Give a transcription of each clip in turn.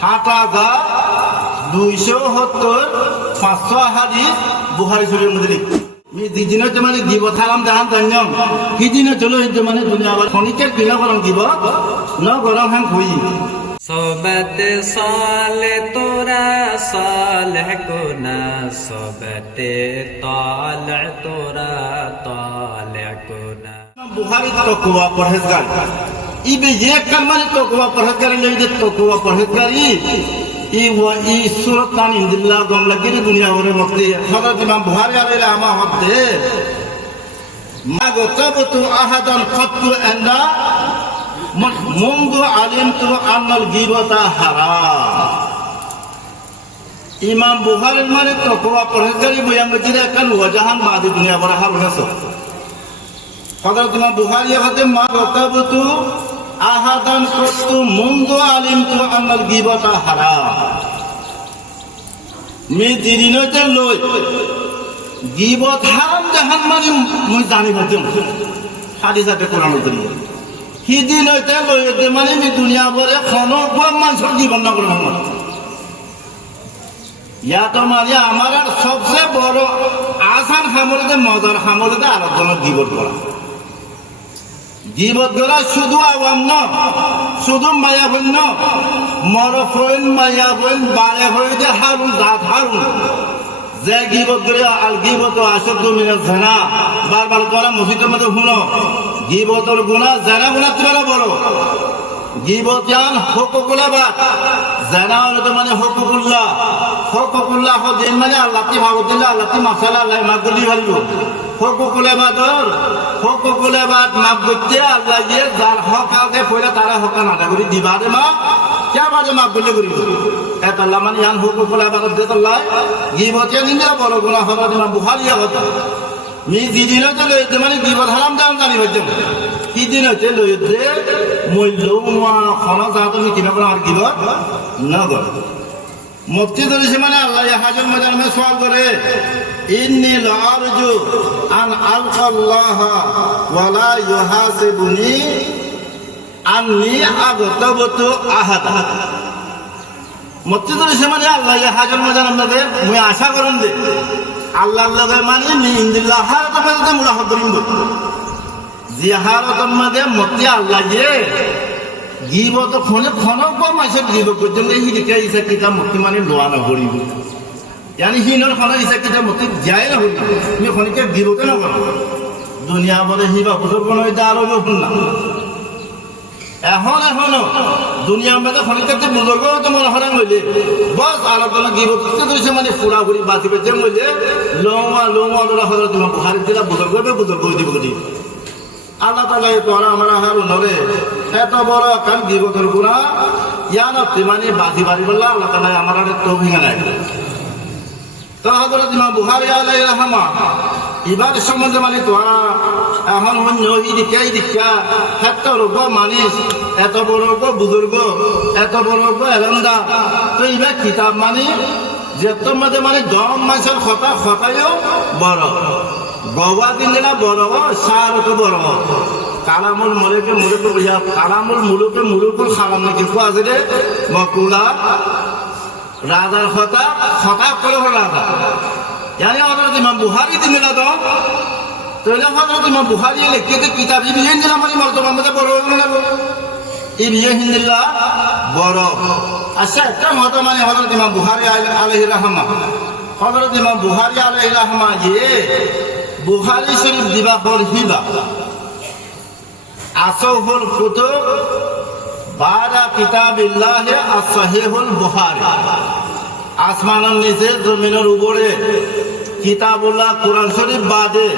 7,270 500 হাদিস বুখারী শরীফের মধ্যে লিখি দিদিনে মানে দিব থালাম দেখান তাইনম সিদিনে চলো হিন্দু মানে দুনিয়া খনিকের কিনা গরম দিব ন গরম হাং খুই صحبت صالح تورا صالح كنا صحبت طالع تورا طالع كنا বুখারী তকওয়া পরহেজগার ইবে এক কালমানে তকওয়া পরহেজগারি লইতে তকওয়া পরহেজগারি ই সূরত কান ইনদিল্লাহ গমলাগিরি দুনিয়া ভরে মধ্যে হযরত ইমাম বুখারী আলাইহি রাহমা হতে মা গতাবতু আহাদান ফাতু আন্না মুনযু আলিমতু আন্নাল গীবাতা হারাম ইমাম বুখারীর মানে তকওয়া পরহেজগারি বয়ান মধ্যে কান ওয়াজাহান মাদি দুনিয়া ভরে হার হয়েছে হযরত ইমাম বুখারী হতে মা গতাবতু আহাদান ফাতু মুনযু আলিমতু আন্নাল গীবাতা হারাম মি দিদিনতে লই গীবত হারাম জাহান মানে মই জানি হতে হাদিসে কোরআনতে হিদিনতে লইতে মানে মি দুনিয়া ভরে কোনো মানুষের জীবন না করে তো মানে আমার সবচেয়ে বড় আসান হামলতে মজার হামলতে আরেকজনের গীবত করা গীবত করা শুধু আওয়াম ন শুধু মায়া বইন ন মরফ হইন মায়া বইন বারে হইতে হারুন জাত হারুন যে গীবত করে আল গীবত আসদ মিনাল জানা বারবার করা মসজিদের মধ্যে শুনো গীবতর গুনাহ জানা গুনাহ থেকে বড় গীবত জান হুকুকুল্লাহ বাদ জানা হলো তো মানে হুকুকুল্লাহ দিন মানে আল্লাহ কি ভাবুদিল্লাহ আল্লাহ কি মাসালা আল্লাহ মাগুলি ভালো হুকুকুল্লাহ বাদ মাপ করতে আল্লাহ যে যার হক আগে পয়লা তারা হক না করি দিবা রে মা কে বাজে মাপ করলে করিব এত আল্লাহ মানে জান হুকুকুল্লাহ বাদ দিতে আল্লাহ গীবত নিন্দা বড় গুনাহ হলো ইমাম বুখারী কথা মি দিদিনে তো লইতে মানে গীবত হারাম জানি হইতে সিদিনে তো লইতে মূল্যমা খনা জাতনি কিনা করে আর গীবত না করে মুফতি ধরেছে মানে আল্লাহ হাজর ময়দানে সওয়াল করে ইন্নী লারজু আন আলকাল্লাহ ওয়া লা ইউহাসিবুনি আন্নী আগতাবতু আহাদা মুফতি ধরেছে মানে আল্লাহ হাজর ময়দানে আমাদের মই আশা করুন দে আল্লাহর লগে মানে নি ইনদিল্লাহ হারাতে মধ্যে মুলাহাত করিম জিহারতের মধ্যে মুফতি আল্লাহ যে গীবত ফোনে ফনক মাসে গীবত পর্যন্ত হিদিকে ইসা কিতাব মুক্তি মানে লোয়া না করিব यानी হিনর খানা ইসা কিতাব মুক্তি যায় না হইনা তুমি খনিকে গীবত না করো দুনিয়া বলে হিবা বুজুর্গ নয় দাঁড়ো হল না এখনো দুনিয়ার মধ্যে খনিকে বুজুর্গ তো মনে হরান হইলে বস আলোচনা গীবত করেছে মানে পুরাপুরি বাতি পেতে হইলে লোমা ধরা হজরত ইমাম বুখারী দিলা বুজুর্গ দিব করি আল্লাহ তাআলা এই তোরা আমরা হারু নরে এত বড় কাল গীবতের গুনাহ ইয়ানা তিমানি বাজি বললা আল্লাহ তাআলা আমার আর তৌফিক নাই তো হযরত ইমাম বুখারী আলাইহি রাহমা ইবার সম্বন্ধে মানে তোরা এখন হন নহি দিকা এত রোগ মানিস এত বড় বুজুর্গ এত বড় এলন্দা তো ইবা কিতাব মানে যে তোমাদের মানে দম মাসের খতায়ও বড় গওয়া দিনলা বড় সারকে বড় কালামুল মুলুকে বুঝা কালামুল মুলুকুল খালাম নাকি কোয়া আছে রে মকুলা রাজার খতা করে রাজা জানি হযরত ইমাম বুখারী দিনলা তো তাহলে হযরত ইমাম বুখারী লিখতে কিতাব ইবিন দিলা মানে মর্তবা মধ্যে বড় না ইবিন দিলা বড় আচ্ছা একটা মত মানে হযরত ইমাম বুখারী আলাইহি রাহমা হযরত ইমাম বুখারী আলাইহি রাহমা যে বুখারী শরীফ দিবা হল হিবা আসহুল কুতুব বারা কিতাবিল্লাহ as-সহিহুল বুখারী আসমানের নিচে জমিনের উপরে কিতাবুল্লাহ কোরআন শরীফ বাদে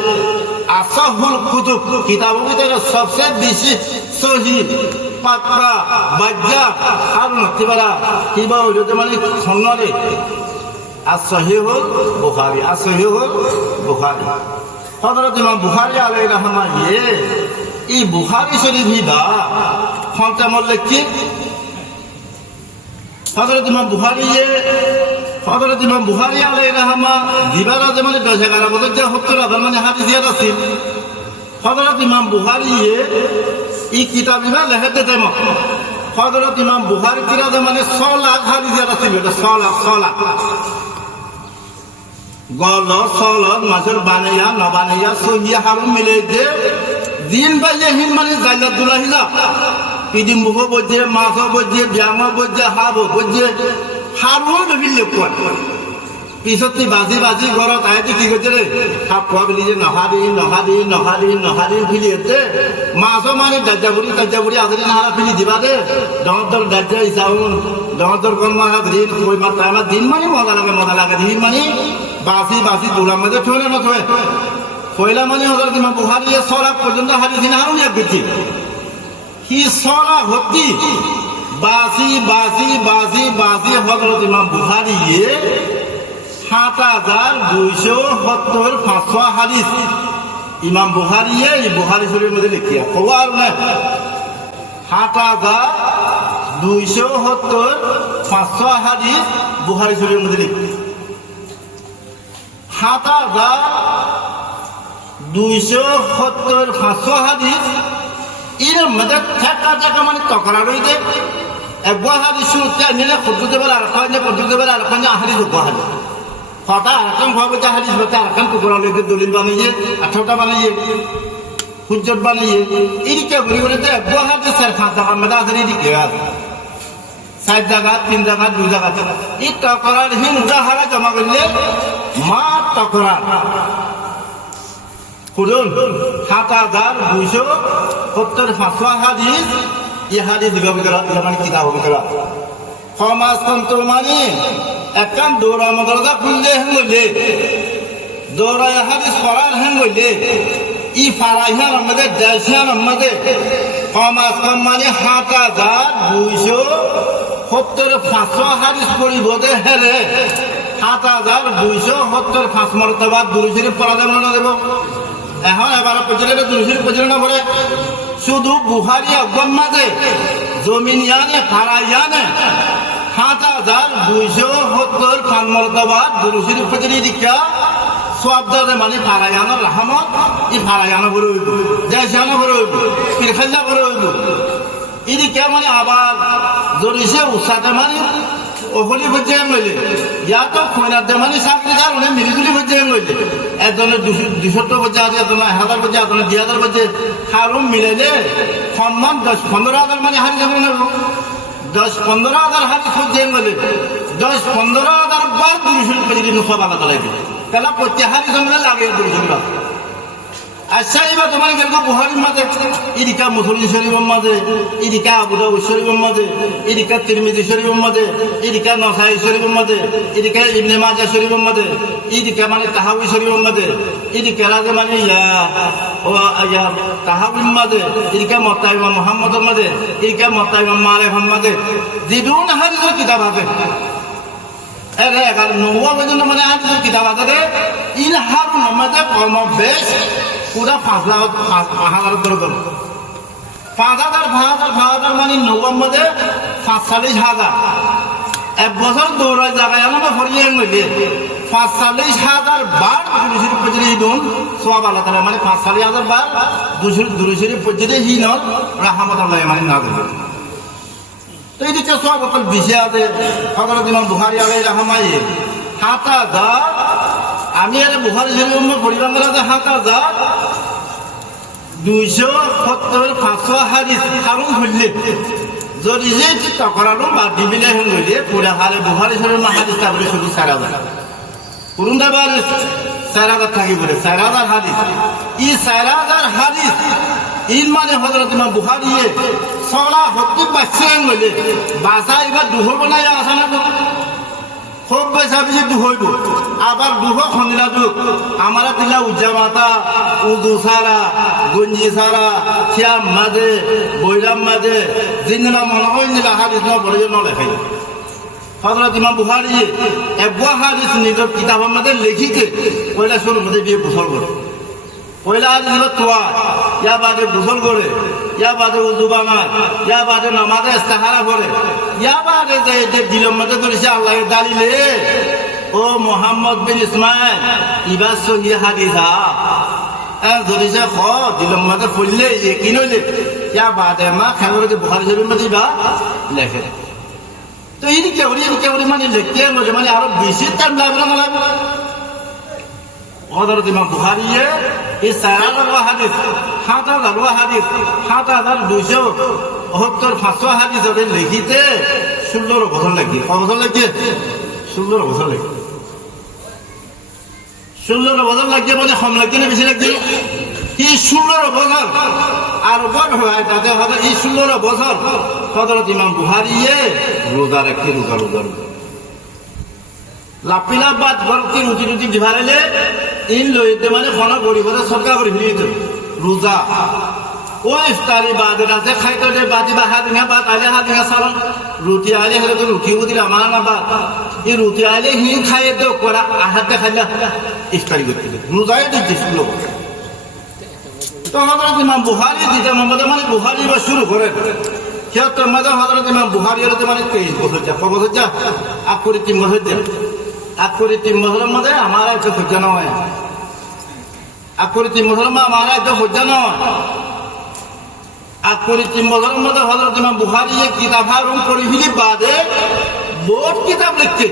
আসহুল কুতুব কিতাবের ভিতরে সবচেয়ে বেশি সহিহ পাকড়া বাজ্জা আর নতিবালা কিবা হইতে মানে সন্নরে as-সহিহুল বুখারী হযরত ইমাম বুখারী আলাইহি রাহমা এই বুখারী শরীফ হিবা ফন্তে মল্লে কি হযরত ইমাম বুখারী আলাইহি রাহমা দিবারা যে মানে 10-11 বছর যে 70 মানে হাদিস ইয়াদ আছে হযরত ইমাম বুখারী এই কিতাব হিবা লেখতে দেম হযরত ইমাম বুখারী তিরাদে মানে 6 লাখ হাদিস এটা ছিল, এটা 6 লাখ গল সলত মাছের বানাইয়া নবানাইয়া সহি হারুম মিলে যে দিন বাইলে হিন মানে জাইলা দুলাহিলা পিদিম বুহ বজে মাছ বজে ব্যায়াম বজে হাব বজে হারুম বিভিন্ন কোয়া পিছত বাজি ঘৰত আইতে কি কৰিছে ৰে সাপ খোৱা বুলি যে নহাদি ফিলি এতে মাছ মানে দাজ্জাবুৰি আজি নাহাৰা ফিলি দিবা দে দহতৰ দাজ্জা হিচাপ দহতৰ কৰ্ম দিন কৈ মাত্ৰ আমাৰ দিন মানে মজা লাগে দিন মানে বাজি তোলাৰ মাজে থৈ না নথৈ থৈলা মানে হজৰত ইমাম বুখাৰীয়ে 6 লাখ পৰ্যন্ত হাদিছ আৰু এক বেছি সি 6 লাখ হতি বাজি হজৰত ইমাম বুখাৰীয়ে 7,270 হাদিস ইমাম বুখারীয়ে এই বুখারী শরীফের মধ্যে লিখিয়া কব আর না 7,270 হাদিস বুখারী শরীফের মধ্যে লিখি 7,270 হাদিস এর মধ্যে থাকা মানে তকরার হইতে একবার হাদিস শুনতে নিলে খুঁজতে পারে আর পদ্ধতি পারে আর হাদিস হাদিস কথা আরকান ভাবে হাদিস বলতে আরকান টুকরালে দলিল বানিয়ে 18টা বানিয়ে হুজ্জত বানিয়ে এদিকে ঘুরে ঘুরে তো একবার হাদিস স্যার 5 টাকা মেদা আছে এদিকে আর 7 জায়গা 3 জায়গা 2 জায়গা এই টকরার হিন উদাহরণ জমা করলে মা টকরার খুঁজুন 7,270 হাদিস এই হাদিস মানে কিতাব করা সমাজতন্ত্র মানে একখান দৌড়া মদরজা খুললে হেঙ্গলে দৌড়ায় হাদিস পড়ার হেঙ্গলে ই ফারাইহান আমাদের দেশিয়ান আমাদের সমাজখন মানে 7,270 হাদিস পড়িব দে হেরে 7,270 মর্তবা দুরূদ শরীফ পড়া দেব না দেব এখন এবার পর্যন্ত দুরূদ শরীফ পর্যন্ত পড়ে শুধু বুখারী অগম মাঝে জমিনিয়ানে ফারাইয়ানে 7,270 মর্তবা দুরূদ শরীফ পর্যন্ত দীক্ষা সবদাদে মানে ফারাইয়ানের রহমত ই ফারাইয়ানো করে হইব দেশিয়ানো করে হইব পিরখাল্লা করে হইব এদিকে মানে আবার জরিসে উৎসাতে মানে ওহলি পর্যায়ে নইলে ইয়া তো খৈনাতে মানে চাকরি কারণে মিলিজুলি পর্যায়ে নইলে একজনের 200 পর্যায়ে আছে একজনের 1000 পর্যায়ে একজনের 2000 পর্যায়ে হারুম মিলাইলে সম্মান 10-15 মানে হারি যাবে না 10-15 হারি পর্যায়ে নইলে 10-15 বার 200 পর্যায়ে সব আলাদা লাগে তাহলে প্রত্যেক হারি জমলে লাগে 200 আচ্ছা এবার তোমার গেলগো বুখারীর মাঝে এদিকা মুসলিম শরীফের মাঝে এদিকা আবু দাউদ শরীফের মাঝে এদিকা তিরমিজি শরীফের মাঝে এদিকা নাসাই শরীফের মাঝে এদিকা ইবনে মাজাহ শরীফের মাঝে এদিকা মানে তাহাউই শরীফের মাঝে এদিকা রাজে মানে তাহাউইর মাঝে এদিকা মুত্তা ইমাম মুহাম্মদের মাঝে এদিকা মুত্তা ইমাম মালিকের মাঝে জিদুন হাদিসের কিতাব আছে এরে এগার নওয়া পর্যন্ত মানে হাদিসের কিতাব আছে ইন হারুন মাঝে কর্ম বেশ পুরা 5,000 করে গেল 5,000 মানে নবম্বরে 45,000 এক বছর দৌড়ায় জায়গায় আমার ফরিয়ে গেলে 45,000 বার দুরূদ পর্যন্ত হিদুন সওয়াব আল্লাহ তাআলা মানে 45,000 বার দুরূদ পর্যন্ত হিন রাহমাত আল্লাহ মানে না দেবে তো এদিকে সওয়াব কত বেশি আছে হযরত ইমাম বুখারী আলাইহির রাহমায়ে 7,000 আমি আর বুখারী শরীফের পরিবার মেলাতে 7,270 হাদিস হারুম হইলে যদি যে টকরানো বাদ দিবিলে হইলে পুরা হালে বুখারী শরীফের হাদিস তারপরে শুধু 4,000 পুরুন্দা বার 4,000 থাকি বলে 4,000 হাদিস এই 4,000 হাদিস ইন মানে হযরত ইমাম বুখারী সলা হতে বাচ্চান হইলে বাসা এবার দুহর বানাই আসা না খুব বেশা বেশি দুঃখ হইব আবার দুঃখ খন্দিলা দুঃখ আমার দিলা উজ্জামাতা উদু সারা গঞ্জি সারা শ্যাম মাঝে বৈরাম মাঝে জিন্দা মনে হয় নিলা হাদিস ন পড়ে ন লেখাই হযরত ইমাম বুখারী একবার হাদিস নিজের কিতাবের মধ্যে লিখিতে পয়লা শুরু মধ্যে দিয়ে গোসল করে পয়লা হাদিস তোয়া ইয়া বাদে গোসল করে ইয়া বাদে উযু বানায় ইয়া বাদে নামাজে ইস্তিখারা করে ইয়া বাদে যে দিলের মধ্যে ধরেছে আল্লাহর দালিলে ও মুহাম্মদ বিন ইসমাইল ইবা সহি হাদিসা ধরেছে খ দিলের মধ্যে পড়লে কি নইলে ইয়া বাদে মা খেলো যে বুখারি শরীফ মধ্যে বা লেখে তো এই কেউরি মানে লিখতে গেছে মানে আরো বেশি টাইম লাগবে না লাগবে হযরত ইমাম বুখারী এই 4000 হাদিস 7000 হাদিস 7270 হাদিস ওরে লিখিতে 16 বছর লাগে কত বছর লাগে 16 বছর লাগে 16 বছর লাগে মানে কম লাগে না বেশি লাগে এই 16 বছর আর বড় হয় তাতে হবে এই 16 বছর হযরত ইমাম বুখারী রোজা রাখতে রোজা লাপিলা বাদ ভর্তি রুটি দিবারেলে ইন লইতে মানে কোন গরিবদের সরকার করে ফিরিয়ে রোজা ও ইফতারি বাদে রাতে খাইতে দে বাদি বা হাদিনা বাদ আলে হাদিনা সালাম রুটি আলে হলে তো রুটি দিলা মানা বাদ এই রুটি আলে হি খাইয়ে দে করা আহাতে খাইলা ইফতারি করতে রোজায় দিতে শুরু তো হযরত ইমাম বুখারী দিতে মানে বুখারী বা শুরু করে তো মধ্যে হযরত ইমাম বুখারী এর মানে 23 বছর যা কত বছর যা আকরি 3 বছর যা আকরি 3 বছরের মধ্যে আমার একটা হজ্জা নয় আকরি 3 বছরের মধ্যে আমার একটা হজ্জা নয় আকরি 3 বছরের মধ্যে হযরত ইমাম বুখারী কিতাব হারুন পড়িলি বাদে বহুত কিতাব লিখতে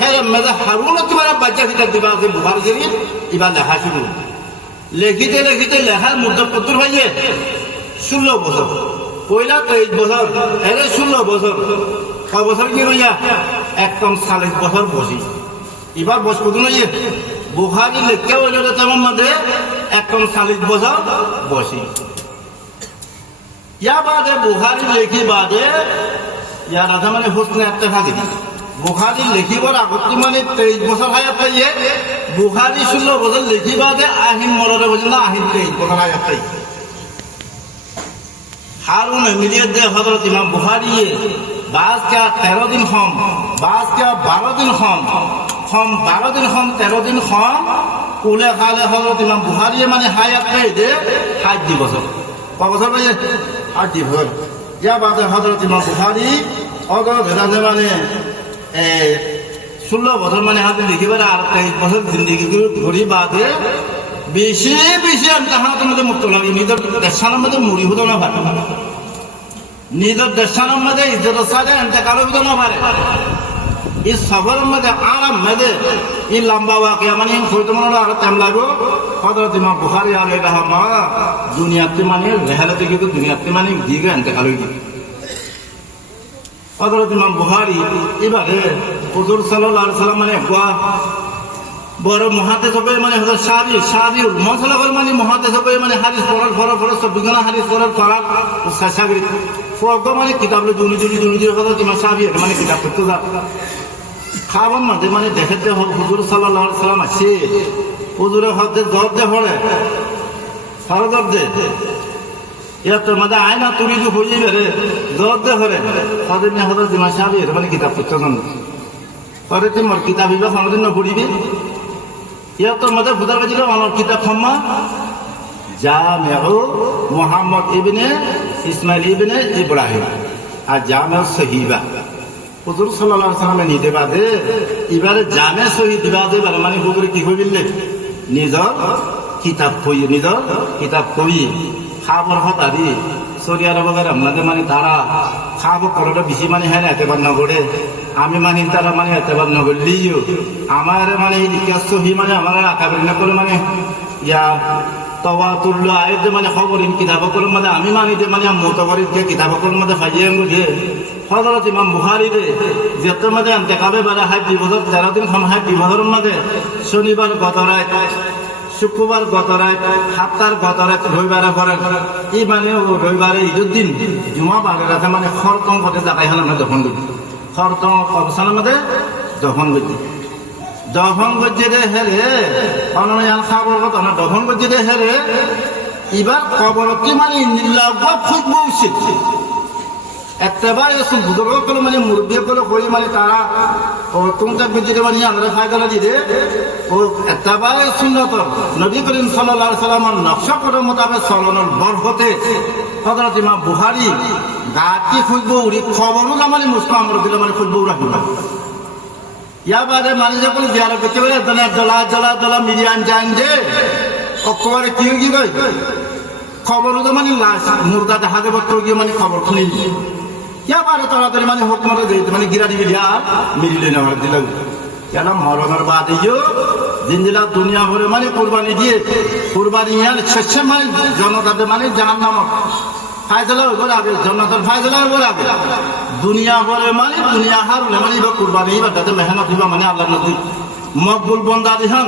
হ্যাঁ মধ্যে হারুন তোমার বাচ্চা কিতাব দিবা আছে বুখারী শরীফ এবার লেখা শুরু লিখিতে লেখার মুদ্রা কত হয়ে 16 বছর পয়লা 23 বছর এর 16 বছর ক বছর কি হইয়া একদম 40 বছর বসি এবার বস কত নয় বুখারী লিখতে হইলে তেমন মধ্যে একদম 40 বছর বসি ইয়া বাদে বুখারী লিখি বাদে ইয়া রাজা মানে হুসনে ইত্তেফাকি বুখারী লিখিবার আগত মানে 23 বছর হায়াত পাইয়ে বুখারী 16 বছর লিখি বাদে আহিম মররে বলেন না আহিম 23 বছর হায়াত পাই हारून मिलिए दे हजरत इमाम बुखारी बाज क्या 13 दिन खम बाज क्या 12 दिन खम 12 दिन खम 13 दिन खम कुले खाले हजरत इमाम बुखारी माने हायात पे दे 8 বছর ক বছর ভাই 8 বছর या बात हजरत इमाम बुखारी অগর ভেদাতে মানে 16 বছর মানে হাতে লিখিবার আর 23 বছর জিন্দেগি ঘুরি বাদে বেশি আমতাহানাতের মধ্যে মুক্ত লাগে নিজের দেশানোর মধ্যে মুড়ি হতো না পারে নিজের দেশানোর মধ্যে ইজ্জত সাথে এতেকাল হতো না পারে এই সফরের মধ্যে আরাম মধ্যে এই লম্বা ওয়াকিয়া মানে হইতে মনে আরো টাইম লাগবে হযরত ইমাম বুখারী আলাইহি রাহমা দুনিয়াতে মানে রেহালাতে কিন্তু দুনিয়াতে মানে দিগে এতেকাল হইছে হযরত ইমাম বুখারী এবারে হুজুর সাল্লাল্লাহু আলাইহি সাল্লাম মানে বড় মহাদেশ হবে মানে হযরত শাদি মশলা করে মানে মহাদেশ হবে মানে হাদিস পড়ার সব বিজ্ঞান হাদিস পড়ার সাগরি ফগ মানে কিতাব জুনি হযরত ইমাম শাদি মানে কিতাব পড়তে যা খাবার মধ্যে মানে দেখতে হুজুর সাল্লাল্লাহু আলাইহি সাল্লাম আছে হুজুরের হাতে দর দে পড়ে ফরদর দে এত মধ্যে আয়না তুরিদু হয়ে যাবে দর দে পড়ে হযরত ইমাম শাদি মানে কিতাব পড়তে জান পরে তোমার কিতাব ইবা কোনদিন না পড়িবে ইয়াতর মধ্যে বুঝার কাছে আমার কিতাব সম্মা জামিউ মুহাম্মদ ইবনে ইসমাইল ইবনে ইব্রাহিম আর জামিউ সহিবা হুজুর সাল্লাল্লাহু আলাইহি সাল্লামে নিতে বাদে এবারে জামে সহিদ বাদে মানে হুজুরে কি কইলে নিজর কিতাব কই খাবার হতারি সৌদি আরবের আমাদের মানে তারা খাবার করাটা বেশি মানে হ্যাঁ এতেবার না করে আমি মানে তারা মানে এতেবার না করলিও আমার মানে সহি মানে আমার আকাবের না করে মানে ইয়া তওয়া তুল্য আয়ত মানে খবর কিতাব করে মানে আমি মানি দে মানে মোতাবারিক কিতাব করে মানে ফাইয়ে মুঝে হযরত ইমাম বুখারী রে যেতে মধ্যে এতেকাবে বারে 8 বছর 13 দিন খাম 8 বছরের মধ্যে শনিবার গত রাত শুক্রবার গত রাত সাতটার গত রাত রবিবারে করেন এই মানে রবিবারে ঈদের দিন জুমা বারে রাতে মানে খরতম করে জায়গায় হলে আমরা দফন করি খরতম কবরস্থানের মধ্যে দফন করছে রে হেরে অনলাইন খাবার কথা না দফন করছে রে হেরে এবার কবর কি মানে নির্লভ খুব উচিত একেবারে বুজুর্গ করে মানে মুরব্বী করে কই মানে তারা তোমাকে বুঝিয়ে মানে আমরা ফায়দা দিতে ও একেবারে সুন্নত নবী করিম সাল্লাল্লাহু আলাইহি সাল্লামের নকশা করে মোতাবেক চলনের বরকতে হযরত ইমাম বুখারী গাতি খুঁজবো উড়ি খবরও মানে মুস্তাম আমরা দিলে মানে খুঁজবো রাখিব ইয়া বাদে মানে যখন জিয়ারত করতে পারে দলা মিলিয়ান জান যে অক্টোবরে কি কই খবর তো মানে লাশ মুর্দা দেখা দেব তো গিয়ে মানে খবর খুলি ইয়া পারে তাড়াতাড়ি মানে হোক মরে যেতে মানে গিরা দিবি আর মিলিলে না দিল কেন মরণের বাদে জিন্দিলা দুনিয়া ভরে মানে কুরবানি দিয়ে কুরবানি আর শেষে মানে জনতাদের মানে জাহান নামক ফায়দা হইব আগে জন্নতের ফায়দা হইব আগে দুনিয়া ভরে মানে দুনিয়া হারলে মানে এবার কুরবানি এবার তাদের মেহনত দিবা মানে আল্লাহ নদী মকবুল বন্দা দিহান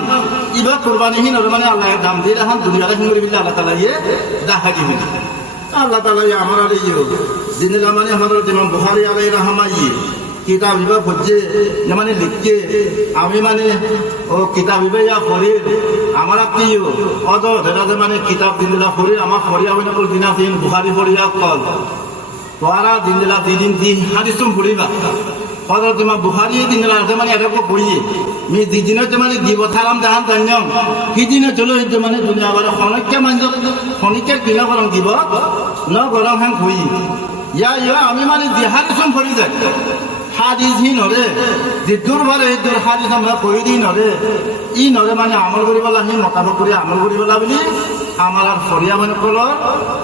এবার কুরবানিহীন মানে আল্লাহ দাম দিয়ে রাখান দুনিয়াটা হিমরি বিল্লা আল্লাহ তালা ইয়ে দেখা দিবি আল্লাহ তালা আমার আর ইয়ে জিন্দিলা মানে হজরত ইমাম বুখারী আলাইহির রহমাহ কিতাব ইবা হচ্ছে মানে লিখছে আমি মানে ও কিতাব ইবা ইয়া পড়ি আমার আপনি অত ধরে মানে কিতাব দিনদিলা পড়ি আমার পড়িয়া হইনা কল দিনা দিন বুখারী পড়িয়া কল তোরা দিনদিলা দিন দি হাদিস পড়িবা হযরত ইমাম বুখারী দিনদিলা মানে এরকম পড়িয়ে মি দিদিনে মানে দিব থালাম দান দান্যম কি দিনে চলো হইতে মানে দুনিয়া বড় অনেককে মানজ অনেককে কিনা গরম দিব ন গরম হান হই ইয়া আমি মানে দিহারিস পড়ি যায় হাদিস হি নরে যে দুর্বারে দূর হাদিস আমরা কই দিই নরে ই নরে মানে আমল করিবলা হি মোতাবক করে আমল করিবলা বলি আমার আর ফরিয়া মানে কলো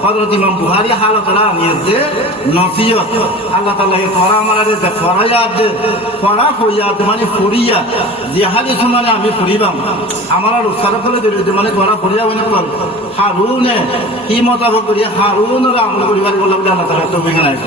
হযরত ইমাম বুখারী হালতরা নিয়ে নসিহত আল্লাহ তাআলা এ করা আমার আরে ফরাইয়া দে ফরা হইয়া মানে ফরিয়া যে হাদিস মানে আমি ফরিবাম আমার আর উসার করে দিলে মানে করা ফরিয়া মানে কল হারুনে কি মোতাবক করি হারুনের আমল করিবার বলা বলে আল্লাহ তাআলা তো বিঘ্ন নাই